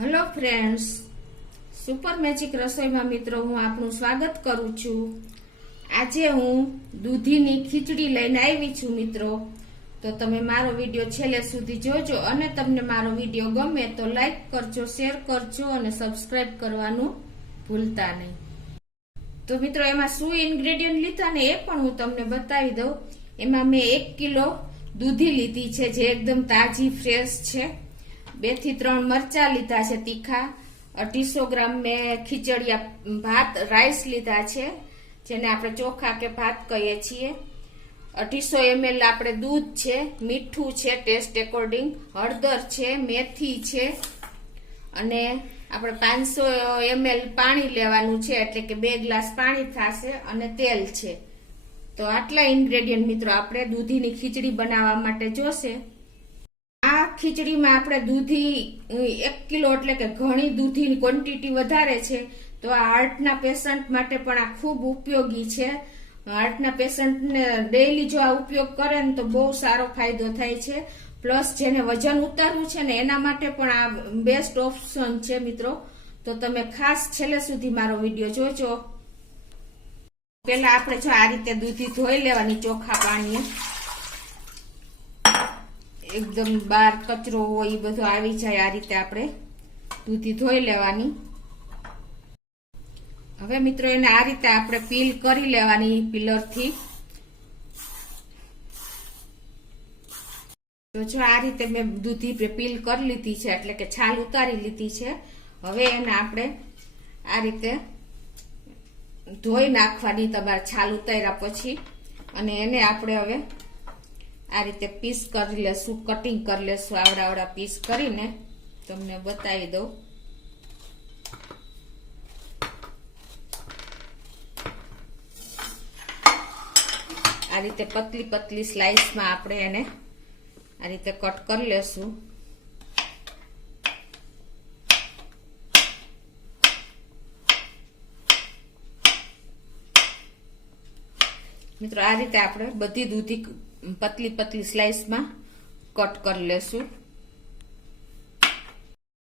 Hello friends, super magic રસોઈમાં મિત્રો હું આપનું સ્વાગત કરું છું। આજે હું દૂધીની ખીચડી લઈને આવી છું મિત્રો। તો તમે મારો વિડીયો છેલ્લે સુધી જોજો અને તમને મારો વિડીયો ગમે તો લાઈક કરજો, શેર કરજો અને સબસ્ક્રાઇબ કરવાનું ભૂલતા નહીં। તો મિત્રો એમાં શું ઇન્ગ્રેડિયન્ટ લીધા ને એ પણ હું તમને બતાવી દઉં। એમાં મેં 1 કિલો દૂધી લીધી છે જે એકદમ તાજી ફ્રેશ છે। 2 થી 3 મરચા લીધા છે તીખા। 250 ગ્રામ મેં ખીચડિયા ભાત રાઈસ લીધા છે જેને આપણે ચોખા કે ભાત કહીએ છીએ। 250 ml આપણે દૂધ છે, મીઠું છે ટેસ્ટ એકોર્ડિંગ, હળદર છે, મેથી છે અને આપણે 500 ml પાણી લેવાનું છે એટલે કે 2 ગ્લાસ પાણી થશે અને તેલ છે। તો આટલા ઇન્ગ્રેડિયન્ટ મિત્રો આપણે દૂધીની ખીચડી બનાવવા માટે જોશે। આ ખીચડીમાં આપણે દૂધી 1 કિલો એટલે કે ઘણી દૂધીની ક્વોન્ટિટી વધારે છે। તો આ હાર્ટના પેશન્ટ માટે પણ આ ખૂબ ઉપયોગી છે। હાર્ટના પેશન્ટને ડેઈલી જો આ ઉપયોગ કરે ને તો બહુ સારો ફાયદો થાય છે। પ્લસ જેને વજન ઉતારવું છે ને એના માટે પણ આ બેસ્ટ ઓપ્શન છે મિત્રો। તો તમે ખાસ છેલ્લે સુધી મારો વિડીયો જોજો। પહેલા આપણે જો આ રીતે દૂધી ધોઈ લેવાની ચોખ્ખા પાણીએ, એકદમ બાર કચરો હોય એ બધો આવી જાય આ રીતે આપણે દૂધી ધોઈ લેવાની। હવે મિત્રો એને આ રીતે આપણે પીલ કરી લેવાની પીલરથી। તો જો આ રીતે મેં દૂધી પીલ કરી લીધી છે એટલે કે છાલ ઉતારી લીધી છે। હવે એને આપણે આ રીતે ધોઈ નાખવાની તમારે છાલ ઉતાર્યા પછી, અને એને આપણે હવે આ રીતે પીસ કરી લેશું, કટિંગ કરી લેશું। આવડા પીસ કરીને તમને બતાવી દઉં। આ રીતે પતલી પતલી સ્લાઇસમાં આપણે એને આ રીતે કટ કરી લેશું। મિત્રો આ રીતે આપણે બધી દૂધી પતલી પતલી સ્લાઇસમાં કટ કરી લેશું।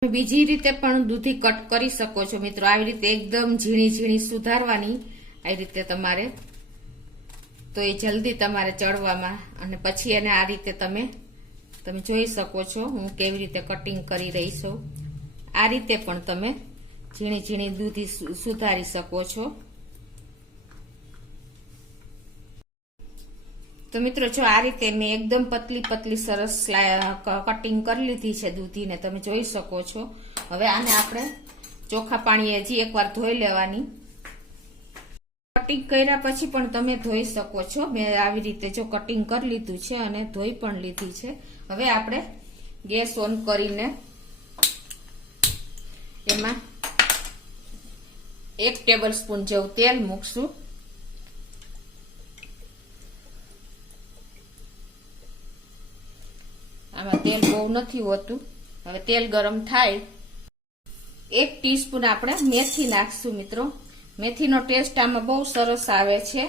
બીજી રીતે પણ દૂધી કટ કરી શકો છો મિત્રો। આવી રીતે એકદમ ઝીણી ઝીણી સુધારવાની આવી રીતે તમારે, તો એ જલ્દી તમારે ચડવામાં, અને પછી એને આ રીતે તમે જોઈ શકો છો હું કેવી રીતે કટિંગ કરી રહી છું। આ રીતે પણ તમે ઝીણી ઝીણી દૂધી સુધારી શકો છો। તો મિત્રો જો આ રીતે મેં એકદમ પતલી પતલી સરસ કટિંગ કરી લીધી છે દૂધીને, તમે જોઈ શકો છો। હવે આને આપણે ચોખ્ખા પાણીએ હજી એકવાર ધોઈ લેવાની। કટિંગ કર્યા પછી પણ તમે ધોઈ શકો છો। મેં આવી રીતે જો કટિંગ કરી લીધું છે અને ધોઈ પણ લીધી છે। હવે આપણે ગેસ ઓન કરીને એમાં 1 ટેબલ સ્પૂન જેવું તેલ મૂકશું। આમાં તેલ બહુ નથી હોતું। હવે તેલ ગરમ થાય 1 ટીસ્પૂન આપણે મેથી નાખશું મિત્રો। મેથીનો ટેસ્ટ આમાં બહુ સરસ આવે છે।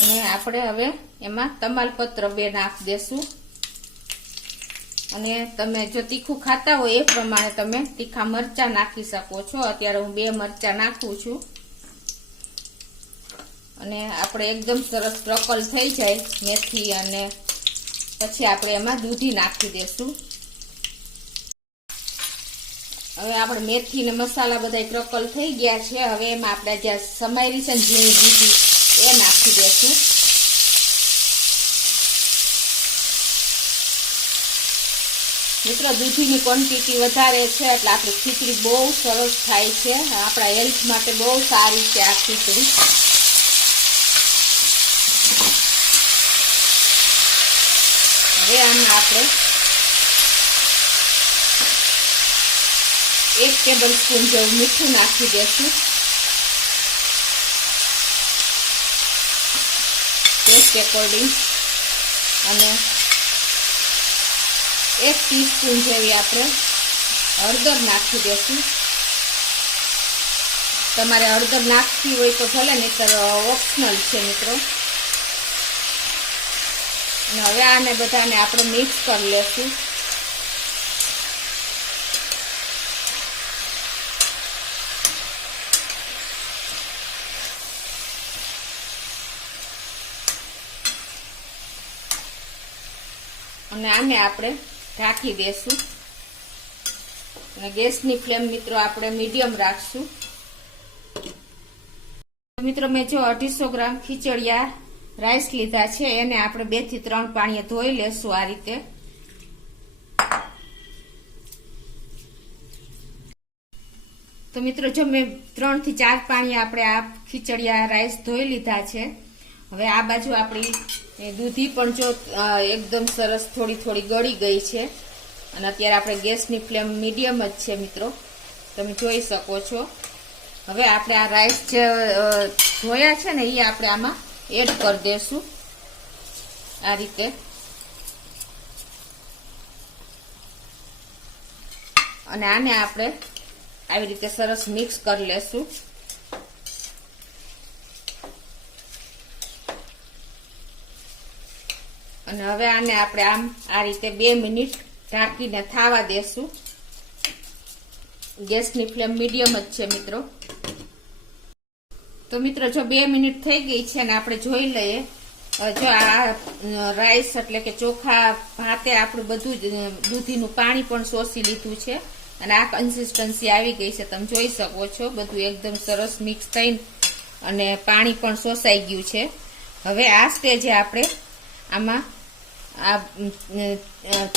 અને આપણે હવે એમાં તમાલપત્ર 2 નાખી દેશું। અને તમે જો તીખું ખાતા હોય એ પ્રમાણે તમે તીખા મરચા નાખી શકો છો। અત્યારે હું 2 મરચા નાખું છું। અને આપણે એકદમ સરસ ક્રકલ થઈ જાય મેથી, અને પછી આપણે એમાં દૂધી નાખી દેશું। હવે આપણે મેથી ને મસાલા બધા ક્રકલ થઈ ગયા છે। હવે એમાં આપણે જે સમાયેલી છે ઝીણી દૂધી એ નાખી દેશું। મિત્રો દૂધીની ક્વોન્ટિટી વધારે છે એટલે આપણી ખીચડી બહુ સરસ થાય છે। આપણા હેલ્થ માટે બહુ સારી છે આ ખીચડી। હવે આમાં આપણે 1 ટેબલ સ્પૂન જેવું મીઠું નાખી દેશું, ટેસ્ટ એકોર્ડિંગ, અને 1 ટીસ્પૂન જેવી આપણે હળદર નાખી દેશું। તમારે હળદર નાખવી હોય તો ભલે, નહીંતર ઓપ્શનલ છે મિત્રો। અને હવે આને બધાને આપણે મિક્સ કરી લેશું। અને આને આપણે ઢાંકી દેશું અને ગેસની ફ્લેમ મિત્રો આપણે મીડિયમ રાખશું. મિત્રો મેં જો 250 ગ્રામ ખીચડિયા રાઈસ લીધા છે, એને આપણે 2 થી 3 પાણીએ ધોઈ લેશું આ રીતે. તો મિત્રો જો મેં 3 થી 4 પાણી આપણે આ ખીચડિયા રાઈસ ધોઈ લીધા છે. હવે આ બાજુ આપણી દૂધી પણ જો એકદમ સરસ થોડી થોડી ગળી ગઈ છે અને અત્યારે આપણે ગેસની ફ્લેમ મીડિયમ જ છે મિત્રો, તમે જોઈ શકો છો. હવે આપણે આ રાઈસ જે ધોયા છે ને એ આપણે આમાં એડ કરી દેશું આ રીતે. અને આને આપણે આવી રીતે સરસ મિક્સ કરી લેશું. અને હવે આને આપણે આમ આ રીતે 2 મિનિટ ઢાંકીને થાવા દેશું. ગેસની ફ્લેમ મીડિયમ જ છે મિત્રો. તો મિત્રો જો 2 મિનિટ થઈ ગઈ છે અને આપણે જોઈ લઈએ. જો આ રાઈસ એટલે કે ચોખા ભાતે આપણું બધું જ દૂધીનું પાણી પણ શોષી લીધું છે અને આ કન્સિસ્ટન્સી આવી ગઈ છે, તમે જોઈ શકો છો. બધું એકદમ સરસ મિક્સ થઈને અને પાણી પણ શોષાઈ ગયું છે. હવે આ સ્ટેજે આપણે આમાં આ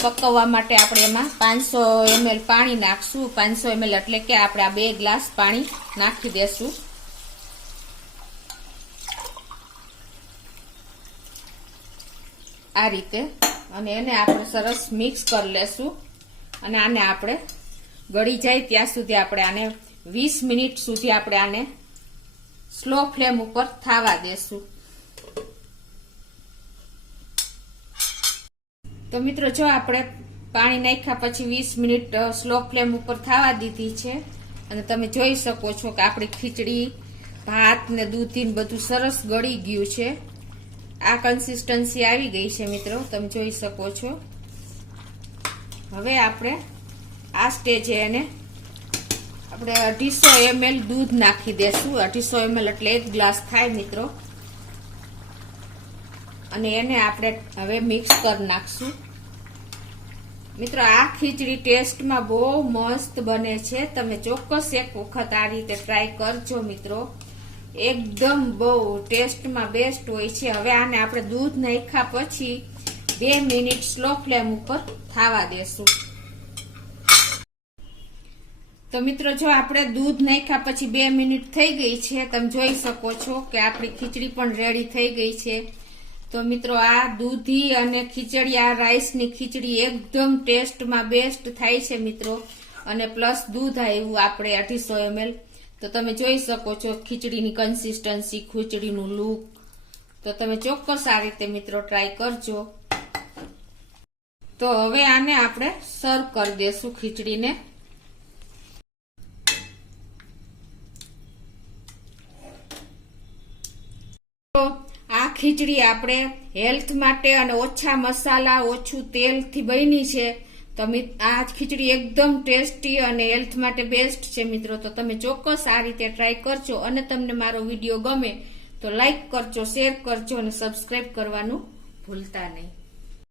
પકવવા માટે આપણે એમાં 500 ml પાણી નાખશું. 500 ml એટલે કે આપણે આ 2 ગ્લાસ પાણી નાખી દેશું. આ રીતે અને એને આપણે સરસ મિક્સ કરી લેશું. અને આને આપણે ગળી જાય ત્યાં સુધી આપણે આને 20 મિનિટ સુધી આપણે આને સ્લો ફ્લેમ ઉપર થાવા દેશું. તો મિત્રો જો આપણે પાણી નાખ્યા પછી 20 મિનિટ સ્લો ફ્લેમ ઉપર થાવા દીધી છે અને તમે જોઈ શકો છો કે આપણી ખીચડી ભાત ને દૂધી ને બધું સરસ ગળી ગયું છે. આ કન્સિસ્ટન્સી આવી ગઈ છે મિત્રો, તમે જોઈ શકો છો. હવે આપણે આ સ્ટેજે એને આપણે 250 ml દૂધ નાખી દેશું. 250 ml એટલે 1 ગ્લાસ થાય મિત્રો. અને એને આપણે હવે મિક્સ કરી નાખશું. મિત્રો આ ખીચડી ટેસ્ટમાં બહુ મસ્ત બને છે, તમે ચોક્કસ એક વખત આ રીતે ટ્રાય કરજો મિત્રો. એકદમ બહુ ટેસ્ટમાં બેસ્ટ હોય છે. હવે આને આપણે દૂધ નાખ્યા પછી 2 મિનિટ સ્લો ફ્લેમ ઉપર થાવા દેશું. તો મિત્રો જો આપણે દૂધ નાખ્યા પછી 2 મિનિટ થઈ ગઈ છે, તમે જોઈ શકો છો કે આપણી ખીચડી પણ રેડી થઈ ગઈ છે. તો મિત્રો આ દૂધી અને ખીચડિયા રાઈસની ખીચડી એકદમ ટેસ્ટમાં બેસ્ટ થાય છે મિત્રો. અને પ્લસ દૂધ આવ્યું આપણે 250 ml. તો તમે જોઈ શકો છો ખીચડીની કન્સિસ્ટન્સી, ખીચડીનું લુક. તો તમે ચોક્કસ આ રીતે મિત્રો ટ્રાય કરજો. તો હવે આને આપણે સર્વ કરી દેશું ખીચડીને. આ ખીચડી આપણે હેલ્થ માટે અને ઓછા મસાલા ઓછું તેલથી બની છે. તો આ ખીચડી એકદમ ટેસ્ટી અને હેલ્થ માટે બેસ્ટ છે મિત્રો. તો તમે ચોક્કસ આ રીતે ટ્રાય કરજો. અને તમને મારો વિડીયો ગમે તો લાઈક કરજો, શેર કરજો અને સબસ્ક્રાઈબ કરવાનું ભૂલતા નહીં.